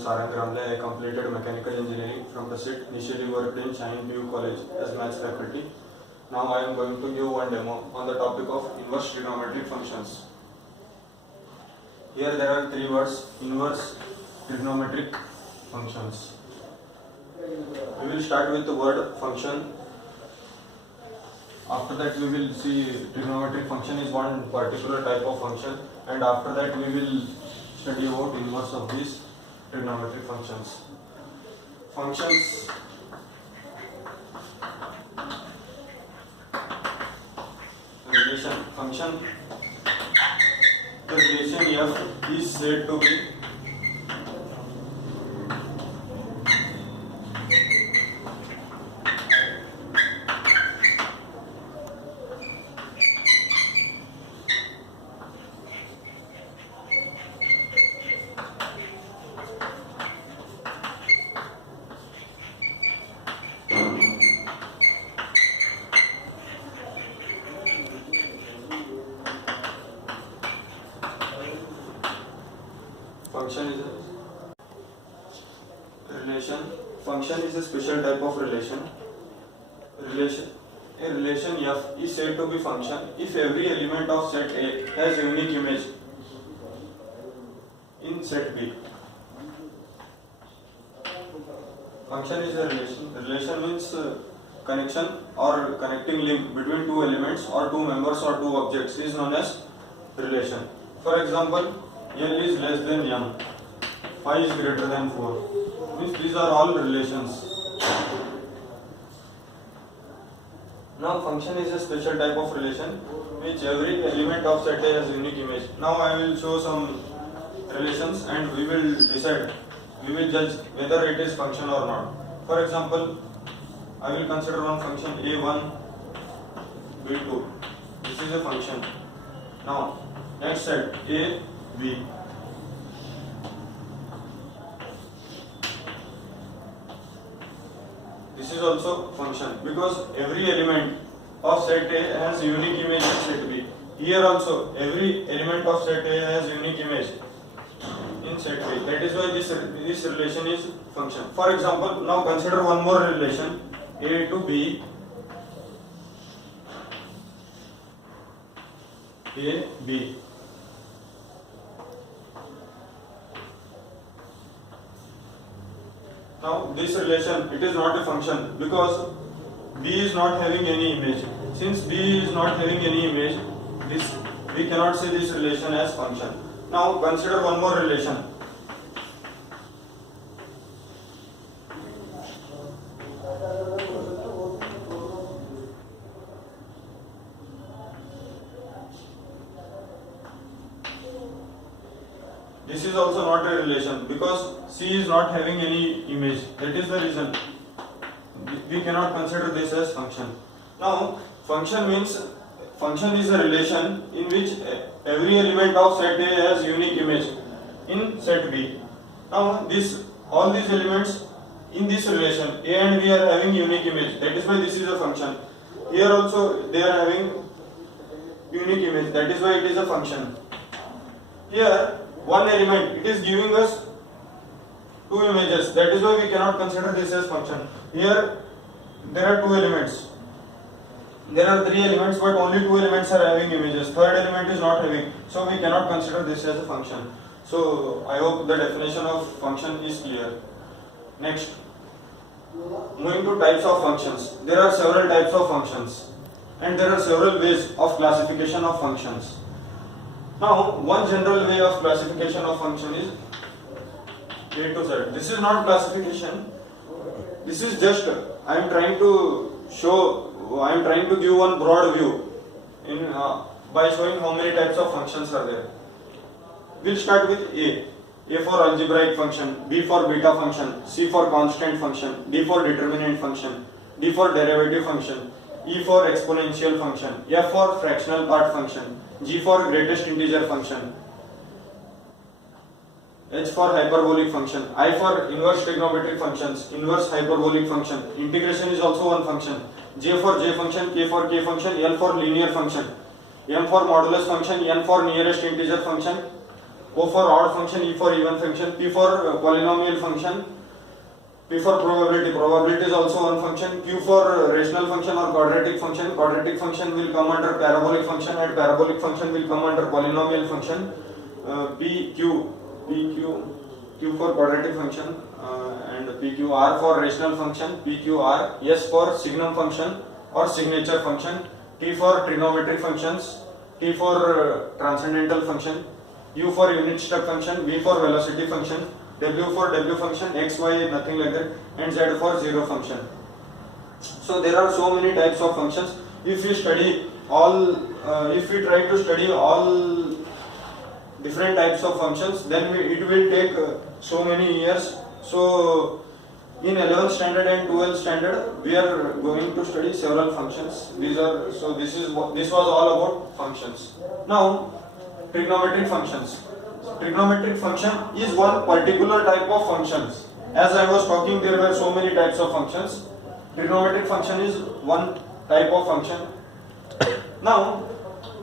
Sarang Ramle. I completed mechanical engineering from the SIT. Initially worked in Shaheen PU College as maths faculty. Now I am going to give one demo on the topic of inverse trigonometric functions. Here there are three words: inverse trigonometric functions. We will start with the word function. After that we will see trigonometric function is one particular type of function, and after that we will study about inverse of these trigonometric functions. Functions. Relation. Function. The relation f is said to be function is a relation. Function is a special type of relation. A relation f is said to be function if every element of set A has a unique image in set B. Function is a relation. Relation means connection or connecting link between two elements or two members or two objects is known as relation. For example, L is less than M, 5 is greater than 4. Means these are all relations. Now function is a special type of relation which every element of set A has unique image. Now I will show some relations and we will decide, we will judge whether it is function or not. For example, I will consider one function A1, B2. This is a function. Now next set A, B. This is also function because every element of set A has unique image in set B. Here also every element of set A has unique image in set B. That is why this relation is function. For example, now consider one more relation A to B. A, B. Now this relation, it is not a function because B is not having any image. Since B is not having any image, we cannot say this relation as function. Now consider one more relation. This is also not a relation because C is not having any image. That is the reason we cannot consider this as function. Now function is a relation in which every element of set A has unique image in set B. Now all these elements in this relation A and B are having unique image. That is why this is a function. Here also they are having unique image. That is why it is a function. Here one element, it is giving us two images. That is why we cannot consider this as function. Here there are two elements. There are three elements, but only two elements are having images. Third element is not having. So we cannot consider this as a function. So I hope the definition of function is clear. Next, moving to types of functions. There are several types of functions and there are several ways of classification of functions. Now, one general way of classification of function is A to Z. This is not classification. This is just I am trying to give one broad view by showing how many types of functions are there. We'll start with A. A for algebraic function, B for beta function, C for constant function, D for determinant function, D for derivative function, E for exponential function, F for fractional part function, G for greatest integer function, H for hyperbolic function, I for inverse trigonometric functions, inverse hyperbolic function, integration is also one function, J for J function, K for K function, L for linear function, M for modulus function, N for nearest integer function, O for odd function, E for even function, P for polynomial function, P for probability. Probability is also one function. Q for rational function or quadratic function. Quadratic function will come under parabolic function, and parabolic function will come under polynomial function. Q for quadratic function, and PQ. R for rational function, PQR. S for signum function or signature function. T for trigonometric functions. T for transcendental function. U for unit step function. V for velocity function. W for W function, X, Y, nothing like that, and Z for zero function. So there are so many types of functions. If we study all, if we try to study all different types of functions, then it will take so many years. So in 11th standard and 12th standard, we are going to study several functions. This was all about functions. Now, trigonometric functions. Trigonometric function is one particular type of functions. As I was talking, there were so many types of functions. Trigonometric function is one type of function. Now,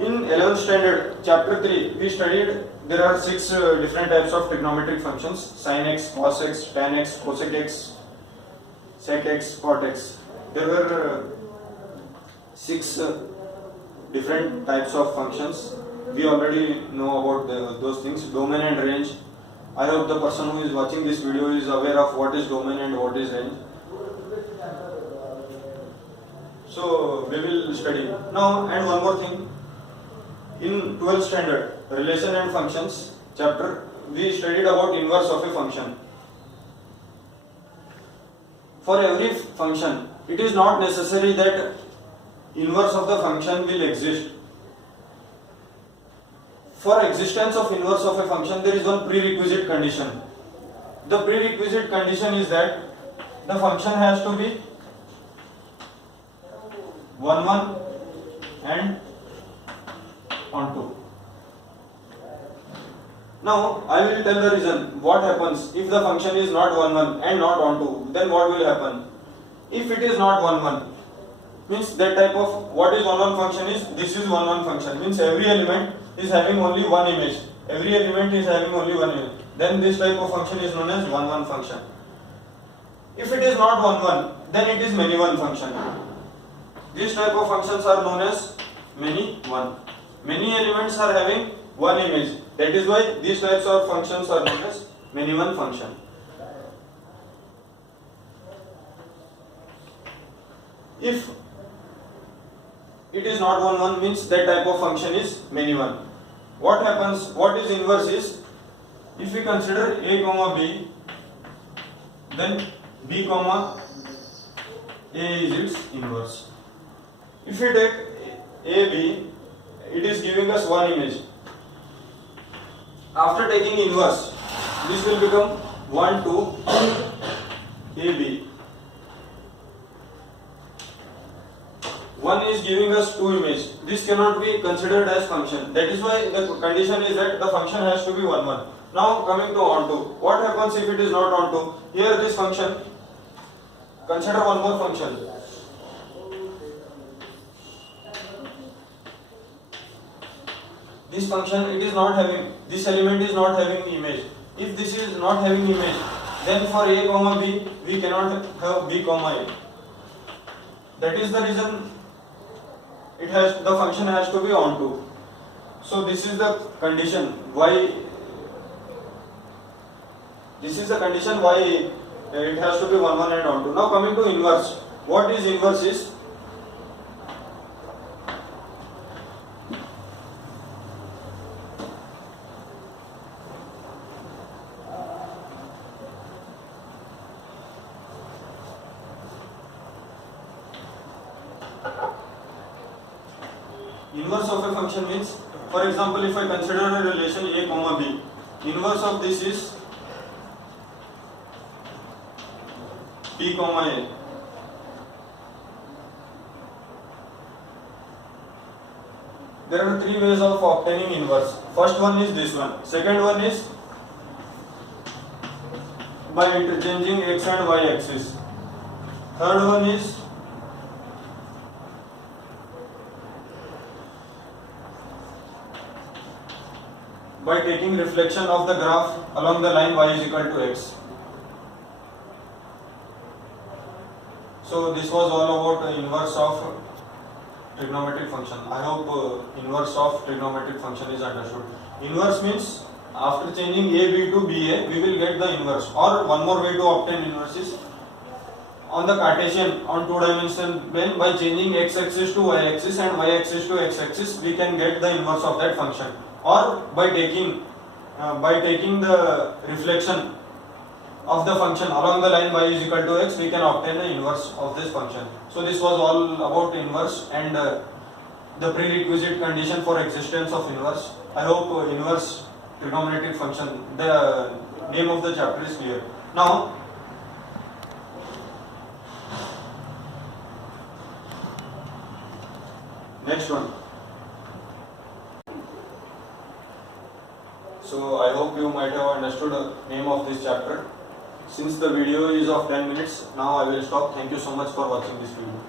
in 11th standard, chapter 3, we studied there are 6 different types of trigonometric functions: sin x, cos x, tan x, cosec x, sec x, cot x. There were 6 different types of functions. We already know about those things, domain and range. I hope the person who is watching this video is aware of what is domain and what is range. So we will study now. And one more thing, in 12th standard, relation and functions chapter, we studied about inverse of a function. For every function, it is not necessary that inverse of the function will exist. For existence of inverse of a function, there is one prerequisite condition. The prerequisite condition is that the function has to be 1, 1 and onto. Now, I will tell the reason. What happens if the function is not 1, 1 and not onto? Then what will happen? If it is not 1, 1, means that type of, what is 1, 1 function is, this is 1, 1 function, means every element is having only one image. Every element is having only one image. Then this type of function is known as 1, 1 function. If it is not 1, 1, then it is many one function. These type of functions are known as many one. Many elements are having one image. That is why these types of functions are known as many one function. If it is not 1, 1, means that type of function is many one. What happens? What is inverse is, if we consider a comma b, then b comma a is its inverse. If we take a b, it is giving us one image. After taking inverse, this will become 1, 2 ab. 1 is giving us 2 image. This cannot be considered as function. That is why the condition is that the function has to be 1, 1. Now coming to onto. What happens if it is not onto? Here this function, consider one more function. This function, it is not having, this element is not having image. If this is not having image, then for a comma b, we cannot have b comma a. That is the reason the function has to be onto. So this is the condition why it has to be 1, 1 and onto. Now coming to inverse. What is inverse is, inverse of a function means, for example, if I consider a relation a comma b, inverse of this is b comma a. There are 3 ways of obtaining inverse. First one is this one. Second one is by interchanging x and y axis. Third one is by taking reflection of the graph along the line y is equal to x. So this was all about inverse of trigonometric function. I hope inverse of trigonometric function is understood. Inverse means after changing AB to BA, we will get the inverse. Or one more way to obtain inverse is on the Cartesian on two dimensional plane, by changing x-axis to y-axis and y-axis to x-axis, we can get the inverse of that function. Or by taking the reflection of the function along the line y is equal to x, we can obtain the inverse of this function. So this was all about inverse and the prerequisite condition for existence of inverse. I hope inverse trigonometric function, the name of the chapter is clear. Now next one. So I hope you might have understood the name of this chapter. Since the video is of 10 minutes, now I will stop. Thank you so much for watching this video.